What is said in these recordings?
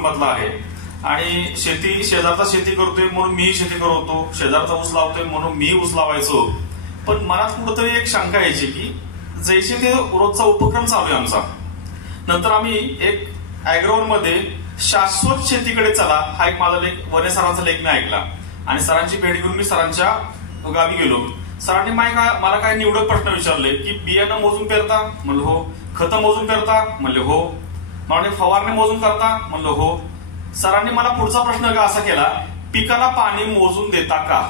कुटुंबातला आहे आणि शेजारचा शेती करतोय म्हणून मी शेती करतो, शेजारचा ऊस लावतोय म्हणून मी ऊस लावायचो. पण मनात कुठंतरी एक शंका यायची की जैसे ते रोजचा उपक्रम चालू आहे आमचा, नंतर आम्ही एक अॅग्रोवन मध्ये शाश्वत शेतीकडे चला हा एक माझा लेख, वने सरांचा लेख मी ऐकला आणि सरांची भेट घेऊन मी सरांच्या गावी गेलो. सरांनी मला काय निवडक प्रश्न विचारले की बियाणं मोजून पेरता? म्हणलं हो. खतं मोजून पेरता? म्हणले हो. म्हणजे फवारणी मोजून करता? म्हणलं हो. सरांनी मला पुढचा प्रश्न असा केला, पिकाला पाणी मोजून देता का?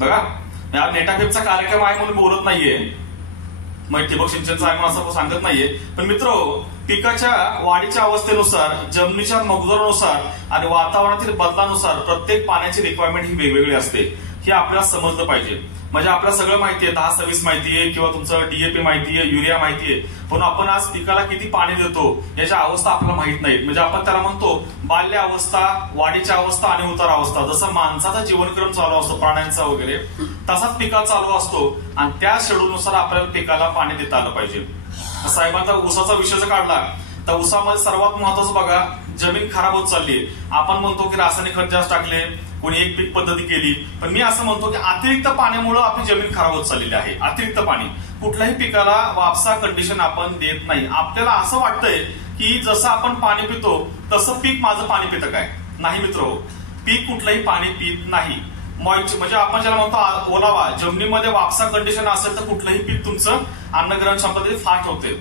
बघा, नेटाफेपचा कार्यक्रम आहे म्हणून बोलत नाहीये, मग ठिबक सिंचनचा आहे म्हणून असं सांगत नाहीये. पण मित्र, पिकाच्या वाढीच्या अवस्थेनुसार, जमिनीच्या मगजुरानुसार आणि वातावरणातील बदलानुसार प्रत्येक पाण्याची रिक्वायरमेंट ही वेगवेगळी असते. हे आपल्याला समजलं पाहिजे. म्हणजे आपल्याला सगळं माहितीये, 10-26 माहितीये किंवा तुमचं DAP माहितीये, युरिया माहितीये, पण आपण आज पिकाला किती पाणी देतो याच्या अवस्था आपल्याला माहित नाहीत. म्हणजे आपण त्याला म्हणतो बाल्य अवस्था, वाढीच्या अवस्था आणि उतार अवस्था. जसं माणसाचा जीवनक्रम चालू असतो, प्राण्यांचा वगैरे, तसाच पिका चालू असतो आणि त्या शेड्यूलनुसार आपल्याला पिकाला पाणी देता आलं पाहिजे. साहेबांचा ऊसाचा विषय जर काढला तर ऊसामध्ये सर्वात महत्वाचं बघा, जमीन खराब होत चालली. आपण म्हणतो की रासायनिक खत जास्त टाकले, कोणी एक पीक पद्धती केली, पण मी असं म्हणतो की अतिरिक्त पाण्यामुळे आपली जमीन खराब होत चाललेली आहे. अतिरिक्त पाणी कुठल्याही पिकाला वापसा कंडिशन आपण देत नाही. आपल्याला असं वाटतंय की जसं आपण पाणी पितो तसं पीक माझं पाणी पितं काय? नाही मित्र, पीक कुठलंही पाणी पित नाही. म्हणजे आपण ज्याला म्हणतो ओलावा, जमिनीमध्ये वापसा कंडिशन असेल तर कुठलंही पीक तुमचं अन्नग्रहण क्षमता फास्ट होते.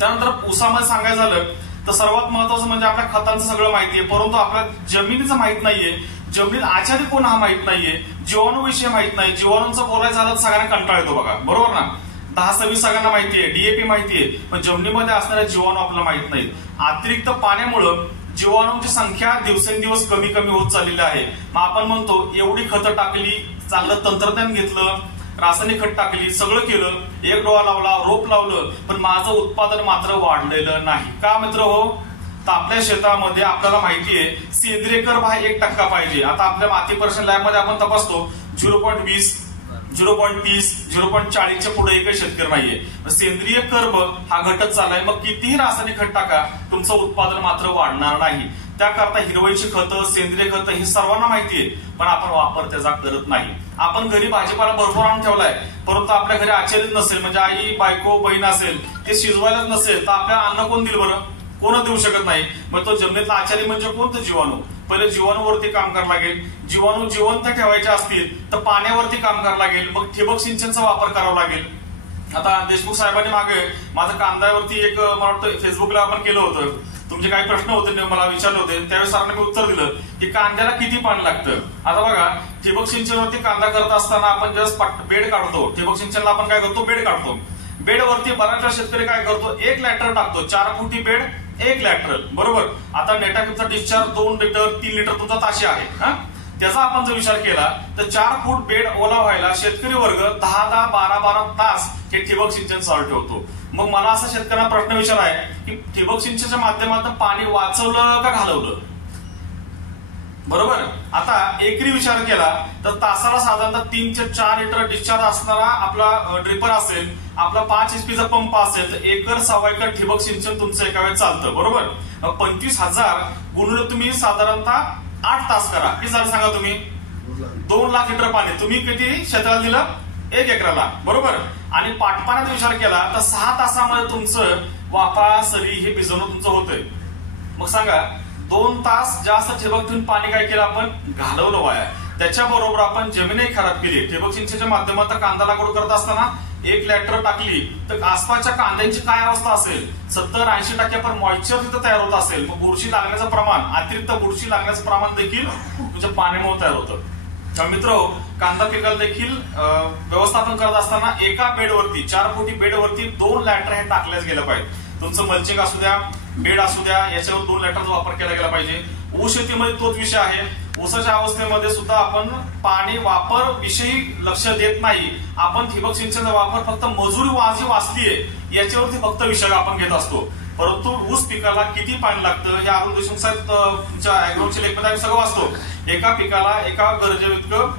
त्यानंतर ऊसामध्ये सांगायचं झालं तर सर्वात महत्वाचं म्हणजे आपल्या खतांचं सगळं माहितीये, परंतु आपल्या जमिनीचं माहित नाहीये, जमिनीत आचारी कोण हा माहित नाहीये, जीवाणूविषयी माहित नाही. जीवाणूंचं बोलायचं झालं तर सगळ्यांना कंटाळ येतो बघा, बरोबर ना? 10-26 सगळ्यांना माहितीये, DAP माहितीये, पण जमिनीमध्ये असणाऱ्या जीवाणू आपल्याला माहित नाहीत. अतिरिक्त पाण्यामुळं जीवाणूंची संख्या दिवसेंदिवस कमी कमी होत चाललेली आहे. मग आपण म्हणतो एवढी खतं टाकली, चांगलं तंत्रज्ञान घेतलं, रासायनिक खत टाकली, सगळं केलं, एक डोळा लावला, रोप लावलं, पण माझं उत्पादन मात्र वाढलेलं नाही. का मित्र हो? तर आपल्या शेतामध्ये आपल्याला माहितीये सेंद्रिय कर्ब हा 1% पाहिजे. आता आपल्या माती परीक्षण लॅबमध्ये आपण तपासतो 0.20, 0.30, 0.40च्या पुढे एकही शेतकरी नाहीये. सेंद्रिय कर्ब हा घटक चाललाय. मग कितीही रासायनिक खत टाका, तुमचं उत्पादन मात्र वाढणार नाही. त्याकरता हिरवळीची खतं, सेंद्रिय खतं ही सर्वांना माहितीये, पण आपण वापर त्याचा करत नाही. आपण घरी भाजीपाला भरपूर आणून ठेवलाय, परंतु आपल्या घरी आचार्यच नसेल, म्हणजे आई, बायको, बहीण असेल, ते शिजवायलाच नसेल, तर आपल्याला अन्न कोण देईल बरं? कोण देऊ शकत नाही. मग तो जमिनीतला आचारी म्हणजे कोणतं? जीवाणू. पहिले जीवाणूवरती काम करावं लागेल. जीवाणू जिवंत ठेवायचे असतील तर पाण्यावरती काम करावं लागेल. मग ठिबक सिंचनचा वापर करावा लागेल. आता देशमुख साहेबांनी मागे माझं कांद्यावरती एक, मला वाटतं फेसबुकला आपण केलं होतं, तुमचे काही प्रश्न होते, मला विचारले होते, त्यावेळेस सरांनी मी उत्तर दिलं की कांद्याला किती पाणी लागतं. आता बघा, ठिबक सिंचनवरती कांदा करत असताना आपण जस्ट बेड काढतो. ठिबक सिंचनला आपण काय करतो? बेड काढतो. बेडवरती बऱ्याचशा शेतकरी काय करतो? 1 लॅटर टाकतो. 4 फुटी बेड, 1 लॅटरल, बरोबर. आता नेटाफेपचा डिस्चार्ज 2 लिटर 3 लिटर तुमचा ताशी आहे. त्याचा आपण जर विचार केला तर 4 फूट बेड ओला व्हायला शेतकरी वर्ग 10-10, 12-12 तास हे ठिबक सिंचन चालू ठेवतो. मग मला असा शेतकऱ्यांना प्रश्न विचार आहे की ठिबक सिंचनच्या माध्यमातून पाणी वाचवलं का घालवलं? बरोबर. आता एकरी विचार केला तर तासाला साधारणतः 3 ते 4 लिटर डिस्चार्ज असणारा आपला ड्रिपर असेल, आपला 5 HP चा पंप असेल तर 1.25 एकर ठिबक सिंचन तुमचं एका वेळेस चालतं. बरोबर. 25,000 गुणिले तुम्ही साधारणतः 8 तास करा, किती झालं सांगा तुम्ही? 2 लाख लिटर पाणी तुम्ही किती क्षेत्राला दिलं? 1 एकराला, बरोबर. आणि पाटपाण्याचा विचार केला तर 6 तासामध्ये तुमचं वाफा, सरी हे भिजवणं तुमचं होतंय. मग सांगा, 2 तास जास्त ठिबक ठेवून पाणी काय केलं आपण? घालवलं वाया. त्याच्याबरोबर आपण जमीनही खराब केली. ठिबक सिंचनच्या माध्यमातून कांदा लागवड करत असताना 1 लॅटर टाकली तर आसपासच्या कांद्यांची काय अवस्था असेल? 70-80% पण मॉइश्चर तिथं तयार होत असेल. मग बुरशी लागण्याचं प्रमाण, अतिरिक्त बुरशी लागण्याचं प्रमाण देखील तुमच्या पाण्यामुळे तयार होतं. मित्र, कांदा पिकाला देखील व्यवस्थापन करत असताना एका बेडवरती, 4 फुटी बेडवरती 2 लॅटर हे टाकल्याच गेलं पाहिजे. तुमचं मल्चिंग असू द्या, बेड असू द्या, याच्यावर 2 लॅटरचा वापर केला गेला पाहिजे. ऊस शेतीमध्ये तोच विषय आहे. ऊसाच्या अवस्थेमध्ये सुद्धा आपण पाणी वापर विषयी लक्ष देत नाही. आपण ठिबक सिंचनचा वापर फक्त मजुरी जी वाचलीये याच्यावरती फक्त विषय आपण घेत असतो. परंतु ऊस पिकाला किती पाणी लागतं हे अरुण देशमुख साहेब तुमच्या अॅग्रोच्या लेखमध्ये आम्ही सगळं वाचतो. एका पिकाला, एका गरजेइतकं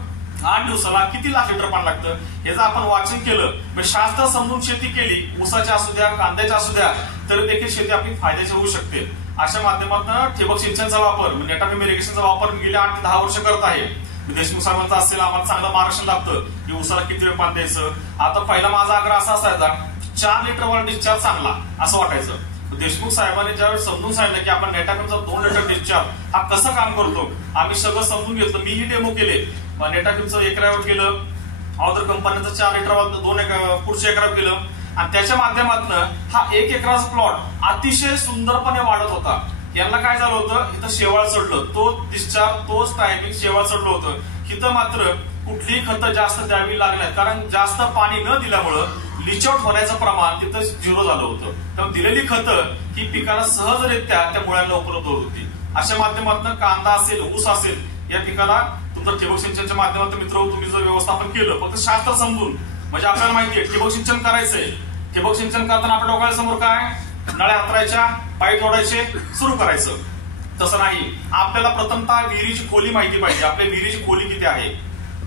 8 दिवसाला किती लाख लिटर पाणी लागतं हे जर आपण वाचन केलं, म्हणजे शास्त्र समजून शेती केली, ऊसाच्या असू द्या, कांद्याच्या असू द्या, तरी देखील शेती आपली फायद्याची होऊ शकते. अशा माध्यमातून ठिबक सिंचनचा वापर नेटाफिम इरिगेशनचा वापर गेल्या 8 ते 10 वर्ष करत आहे. देशमुख साहेबांचा असेल, आम्हाला चांगलं मार्गदर्शन लागतं की उसाला किती वेळ पाणी द्यायचं. आता पहिला माझा आग्रह असा असायचा 4 लिटरवर डिस्चार्ज चांगला असं वाटायचं. देशमुख साहेबांनी ज्यावेळेस समजून सांगितलं की आपण नेटाफिमचा 2 लिटर डिस्चार्ज हा कसं काम करतो, आम्ही सगळं समजून घेतलं. मीही डेमो केले, नेटाफिमचं एकरावर केलं, अदर कंपन्यांचं 4 लिटरवर 2 पुढच्या एकरावर केलं आणि त्याच्या माध्यमातून हा 1 एकराचा प्लॉट अतिशय सुंदरपणे वाढत होता. यांना काय झालं होतं, इथं शेवाळ चढलं, तो डिस्चार्ज तोच टायमिंग शेवाळ चढलं होतं. इथं मात्र कुठलीही खतं जास्त द्यावी लागली, कारण जास्त पाणी न दिल्यामुळं लिच आउट होण्याचं प्रमाण तिथं 0 झालं होतं. त्यामुळे दिलेली खतं ही पिकाला सहजरित्या त्या मुळांना उपलब्ध होत होती. अशा माध्यमातून कांदा असेल, ऊस असेल, या पिकाला तुमचं ठिबक सिंचनच्या माध्यमातून मित्र तुम्ही जर व्यवस्थापन केलं, फक्त शास्त्र समजून, म्हणजे आपल्याला माहितीये ठिबक सिंचन करायचंय. ठिबक सिंचन करताना आपल्या डोक्यासमोर काय, नळ्या हातरायच्या, पाईप जोडायचे, सुरू करायचं. तसं नाही. आपल्याला प्रथमतः विहिरीची खोली माहिती पाहिजे. आपल्या विहिरीची खोली किती आहे,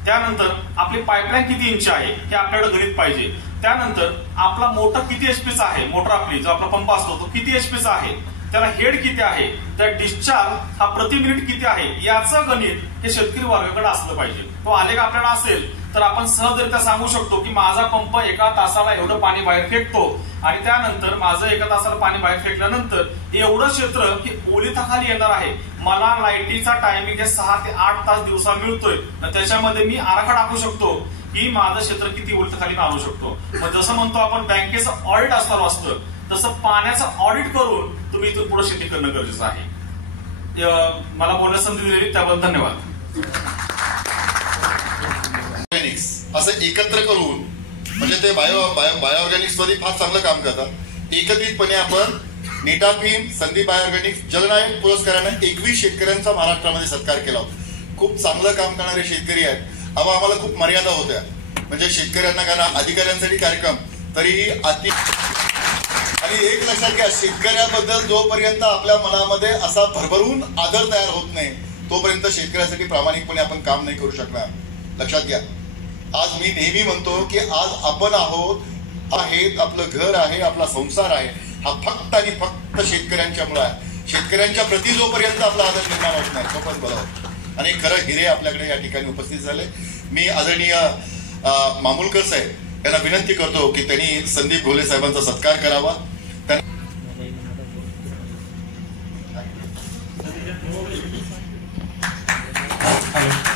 त्यानंतर आपली पाईपलाईन किती इंच आहे हे आपल्याकडे गणित पाहिजे. त्यानंतर आपला मोटर किती एचपीचा आहे, मोटर आपली जो आपला पंप असतो तो किती एचपीचा आहे, त्याला हेड किती आहे, त्या डिस्चार्ज हा प्रति मिनिट किती आहे, याचं गणित हे शेतकरी वर्गाकडे असलं पाहिजे. तो आलेख आपल्याला असेल तर आपण सहजरित्या सांगू शकतो की माझा पंप 1 तासाला एवढं पाणी बाहेर फेकतो आणि त्यानंतर माझं 1 तासाला पाणी बाहेर फेकल्यानंतर एवढं क्षेत्र हे ओलिताखाली येणार आहे. मला लाईटीचा टायमिंग 6 ते 8 तास दिवसा मिळतोय, त्याच्यामध्ये मी आराखडा टाकू शकतो की माझं क्षेत्र किती ओलिताखाली आणू शकतो. मग जसं म्हणतो आपण बँकेचं ऑडिट असतं, तसं पाण्याचं ऑडिट करून तुम्ही इथून पुढे शेती करणं गरजेचं आहे. मला बोलण्यास संधी दिलेली त्याबद्दल धन्यवाद. असं एकत्र करून म्हणजे ते बायो ऑर्गॅनिक्स मध्ये फार चांगलं काम करतात. एकत्रितपणे आपण नेटाफिम, संदीप बायो ऑर्गॅनिक्स जलनायक पुरस्काराने 21 शेतकऱ्यांचा महाराष्ट्रामध्ये सत्कार केला होता. खूप चांगलं काम करणारे शेतकरी आहेत. आम्हाला खूप मर्यादा होत्या, म्हणजे शेतकऱ्यांना कारण अधिकाऱ्यांसाठी कार्यक्रम तरीही आणि एक लक्षात घ्या, शेतकऱ्याबद्दल जोपर्यंत आपल्या मनामध्ये असा भरभरून आदर तयार होत नाही तोपर्यंत शेतकऱ्यासाठी प्रामाणिकपणे आपण काम नाही करू शकणार. लक्षात घ्या. आज मी नेहमी म्हणतो की आज आपण आहोत, आपलं घर आहे, आपला संसार आहे, हा फक्त आणि फक्त शेतकऱ्यांच्यामुळे आहे. शेतकऱ्यांच्या प्रति जोपर्यंत आपला आदर निर्माण होत नाही तोपर्यंत बरं होत. आणि खरं हिरे आपल्याकडे या ठिकाणी उपस्थित झाले. मी आदरणीय मामुलकर साहेब यांना विनंती करतो की त्यांनी संदीप घोले साहेबांचा सत्कार करावा. Hello.